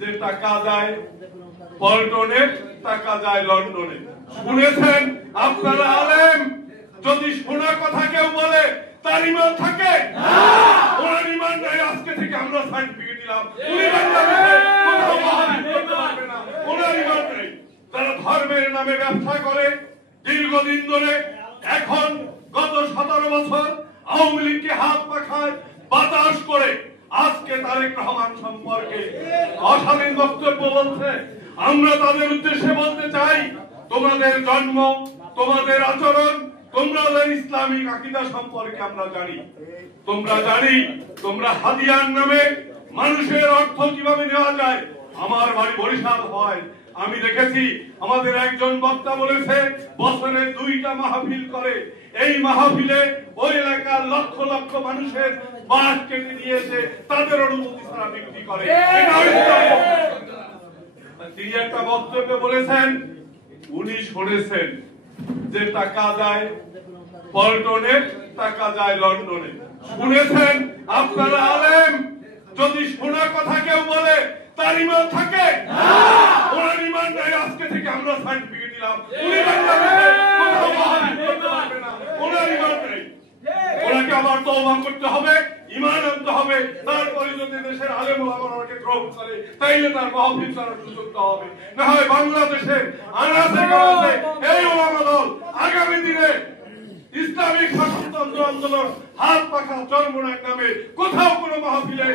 যে টাকা যায় পল্টনে, টাকা যায় লন্ডনে। শুনেছেন আপনারা আলেম, যদি শোনা কথা কেউ বলে তার ইমান থাকে? ওনার ইমান নাই। আজকে থেকে আমরা সার্টিফিকেট দিলাম, উনি বাংলাদেশে কোথাও মাহফিল করতে পারবে না, ওনার ইমান নাই। তারা ধর্মের নামে ব্যবসা করে দীর্ঘদিন ধরে। এখন গত 17 বছর আওয়ামী লীগকে হাত পাখায় বাতাস করে আজকে তারেক রহমান সম্পর্কে অশালীন বক্তব্য বলছে। আমরা তাদের উদ্দেশ্যে বলতে চাই, তোমাদের জন্ম, তোমাদের আচরণ, তোমাদের ইসলামিক আকীদা সম্পর্কে আমরা জানি। তোমরা হাদিয়ার নামে মানুষের অর্থ কিভাবে নেওয়া যায়। আমার বাড়ি বরিশাল হয়, আমি দেখেছি আমাদের একজন বক্তা বলেছে বছরে 2টা মাহফিল করে। এই মাহফিলে ওই এলাকার লক্ষ লক্ষ মানুষের বাস কেটে নিয়েছে, তাদের অনুমতি ছাড়া বিক্রি করে। তিনি একটা বক্তব্য বলেছেন, উনি শুনেছেন যে টাকা যায় পল্টনে, টাকা যায় লন্ডনে। শুনেছেন আপনারা আলেম, যদি শোনা কথা কেউ বলে তার ইমান থাকে? ওনার ইমান নাই। আজকে থেকে আমরা সার্টিফিকেট দিলাম, উনি বাংলাদেশে কোথাও মাহফিল করতে পারবে না, ওনার ইমান নাই। ওনাকে আবার তওবা করতে হবে, ঈমান আনতে হবে, তারপরে যদি দেশের আলেম ওলামাকে গ্রহণ করে তাইলে তার মাহফিল করার সুযোগ দেওয়া হবে। না হয় বাংলাদেশের আনাচে কানাচে এই ওলামা দল আগামী দিনে ইসলামিক শাসনতন্ত্র আন্দোলন হাত পাখা চরমনার নামে কোথাও কোনো মাহফিলে